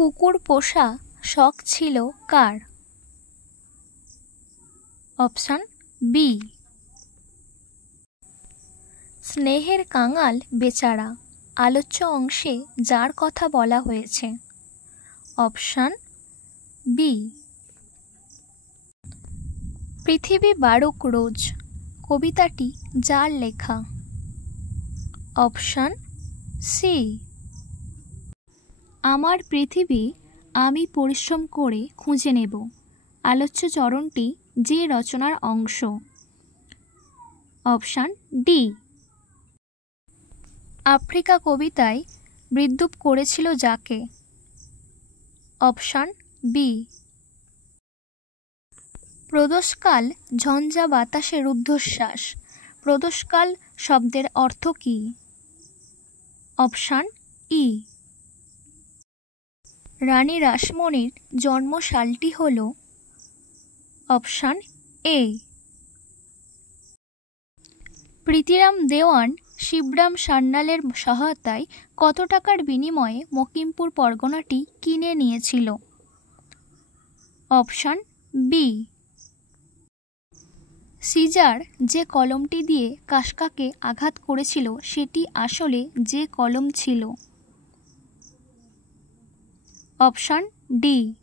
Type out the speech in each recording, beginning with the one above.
কুকুর পোষা শখ ছিল কার? Option B. স্নেহের কাঙাল বেচারা আলোচ্য অংশে যার কথা বলা হয়েছে? Option B. পৃথিবী বারুক রোজ কবিতাটি যার লেখা? Option C. আমার পৃথিবী আমি পরিশ্রম করে খুঁজে নেব আলোচ্য চরণটি যে রচনার অংশ? Option D. আফ্রিকা কবিতায় বিদ্রূপ করেছিল যাকে? Option B. প্রদোষকাল ঝঞ্ঝা বাতাসে রুদ্ধশ্বাস প্রদোষকাল শব্দের অর্থ কী? Option E. রানী রাসমণির জন্মসালটি হল? Option A. প্রীতিরাম দেওয়ান শিবরাম সান্যালের সহায়তায় কত টাকার বিনিময়ে মকিমপুর পরগনাটি কিনে নিয়েছিল? Option B. সিজার যে কলমটি দিয়ে কাফকাকে আঘাত করেছিল সেটি আসলে যে কলম ছিল? Option D.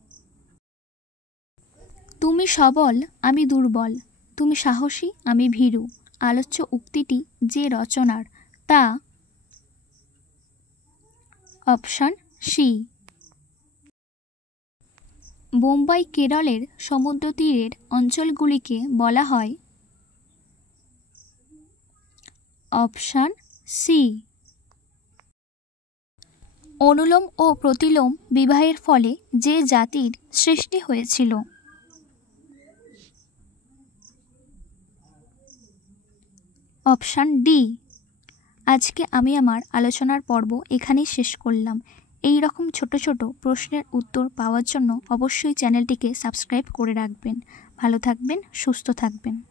তুমি সবল আমি দুর্বল তুমি সাহসী আমি ভীরু আলোচ্য উক্তিটি যে রচনার তা? Option C. বোম্বাই কেরলের সমুদ্রতীরের অঞ্চলগুলিকে বলা হয়? Option C. অনুলোম ও প্রতিলোম বিবাহের ফলে যে জাতির সৃষ্টি হয়েছিল? Option D. আজকে আমি আমার আলোচনার পর্ব এখানেই শেষ করলাম। এই রকম ছোট ছোট প্রশ্নের উত্তর পাওয়ার জন্য অবশ্যই চ্যানেলটিকে সাবস্ক্রাইব করে রাখবেন। ভালো থাকবেন, সুস্থ থাকবেন।